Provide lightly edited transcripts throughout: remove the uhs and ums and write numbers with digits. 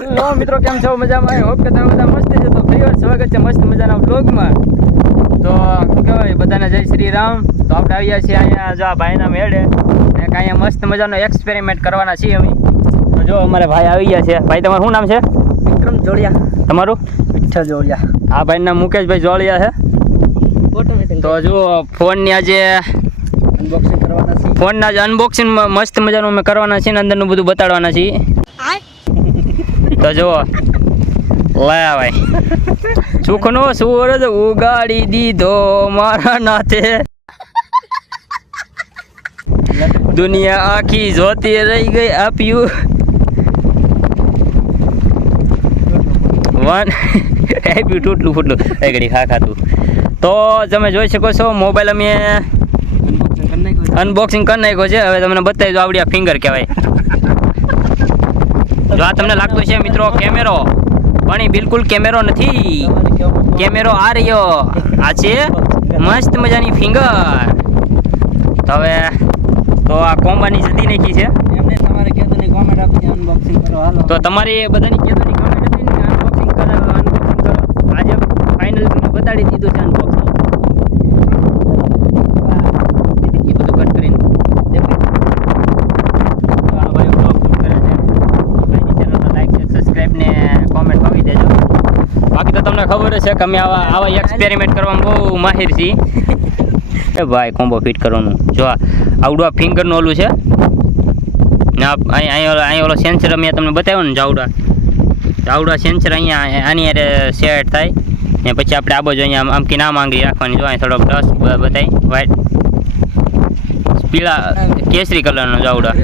Hello મિત્રો, કેમ છો? મજામાં? આઈ હોપ કે તમે બધા મસ્ત છે. તો ફરી વાર સ્વાગત છે મસ્ત મજાના વ્લોગમાં. તો શું કહેવાય, બધાને જય શ્રી રામ. તો આપણે આવ્યા છીએ અહીંયા, જો આ ભાઈના મેળે એક અહીંયા મસ્ત મજાનો એક્સપેરિમેન્ટ કરવાના છીએ અમે. તો જો અમારે ભાઈ આવી ગયા છે. ભાઈ, તમારું શું નામ છે? વિક્રમ જોડિયા. તમારું? વિઠ્ઠલ જોડિયા. આ ભાઈનું નામ મુકેશભાઈ જોડિયા છે. તો જો ફોનની આજે અનબોક્સિંગ કરવાના છે. ફોનના આજે અનબોક્સિંગ મસ્ત મજાનું અમે કરવાના છીએ ને અંદરનું બધું બતાડવાના છીએ. તો જુઓ, લાયા ભાઈ, સુખનો સૂરજ ઉગાડી દીધો મારા નાથે, દુનિયા આખી જોતી રહી ગઈ આપ્યું આપ્યું તૂટલું ફૂટલું ઘડી ખાતું. તો તમે જોઈ શકો છો, મોબાઈલ અમે અનબોક્સિંગ કરી નાખ્યો છે. હવે તમને બતાવી દો, આવડ્યા ફિંગર કહેવાય. જો આ તમને લાગતું છે મિત્રો કેમેરો, પણ એ બિલકુલ કેમેરો નથી. કેમેરો આ રહ્યો, આ છે મસ્ત મજાની ફિંગર. તો હવે તો આ કોમ્બાની જતી નાખી છે. એમને તમારે કેતોની કોમેન્ટ આપી અનબોક્સિંગ કરો. હાલો, તો તમારી બધાની કેતોની કોમેન્ટ હતી ને અનબોક્સિંગ કરો. આજે ફાઇનલ બતાડી દીધું છે અનબોક્સિંગ. એ બધું કટ કરીને કોમેન્ટ આવી દેજો. બાકી તો તમને ખબર છે કે અમે આવા એક્સપેરિમેન્ટ કરવામાં બહુ માહિર છીએ. એ ભાઈ, કોમ્બો ફિટ કરવાનું. જો આવડું આ ફિંગરનું ઓલું છે ને, અહીં ઓલો સેન્સર મેં તમને બતાવ્યો ને, આવડા સેન્સર અહીંયા આની યારે સેટ થાય ને પછી આપણે આ બાજુ અહીંયા આમકી નામ આંગળી રાખવાની. જો અહીં થોડોક ડસ્ટ બતાવી, વ્હાઈટ પીળા કેસરી કલરનો જાવડા.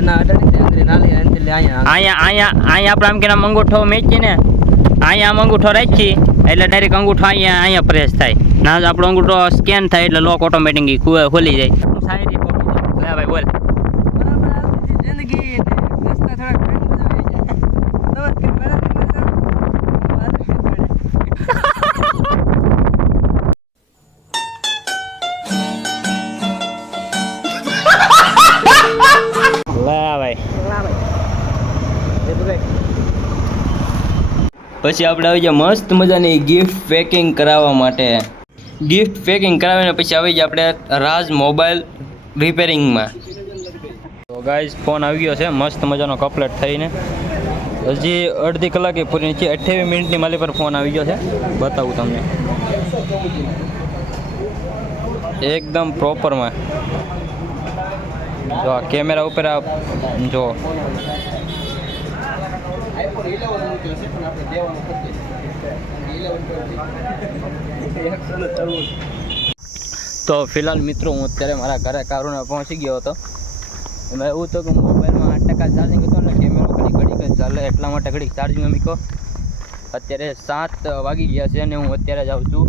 અહીંયા આપણે આમ કે નામ અંગૂઠો મેચીને અહીંયા આમ અંગૂઠો રાખી એટલે ડાયરેક્ટ અંગૂઠો અહીંયા પ્રેસ થાય. ના આપણો અંગૂઠો સ્કેન થાય એટલે લોક ઓટોમેટિક ખોલી જાય. લે ભાઈ, બોલ. પછી આપણે આવી જાય મસ્ત મજાની ગિફ્ટ પેકિંગ કરાવવા માટે. ગિફ્ટ પેકિંગ કરાવીને પછી આવી જાય આપણે રાજ મોબાઈલ રિપેરિંગમાં. તો ગાઈઝ, ફોન આવી ગયો છે મસ્ત મજાનો કમ્પ્લીટ થઈને. હજી અડધી કલાકે પૂરી નીચે 28 મિનિટની માલી પર ફોન આવી ગયો છે. બતાવું તમને એકદમ પ્રોપરમાં. જો આ કેમેરા ઉપર આ જો તો ફિલહાલ મિત્રો, હું અત્યારે મારા ઘરે કારુણા પહોંચી ગયો હતો. એમાં એવું હતું કે મોબાઈલમાં 8% ચાર્જિંગ હતું ને કેમેરો ઘડીક ચાલે, એટલા માટે ઘડીક ચાર્જિંગ મૂક્યો. અત્યારે 7 વાગી ગયા છે અને હું અત્યારે જાઉં છું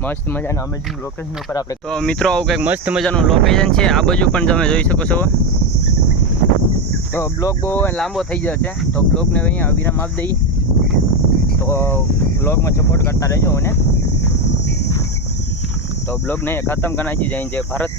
મસ્ત મજાના અમેઝિંગ લોકેશન ઉપર આપણે. તો મિત્રો, આવું કંઈક મસ્ત મજાનું લોકેશન છે. આ બાજુ પણ તમે જોઈ શકો છો. તો બ્લોગ બહુ લાંબો થઈ જશે, તો બ્લોગને અહીંયા વિરામ આપી દઈએ. તો બ્લોગમાં સપોર્ટ કરતા રહેજો મને. તો બ્લોગને ખતમ કરી નાખી જાય. જય ભારત.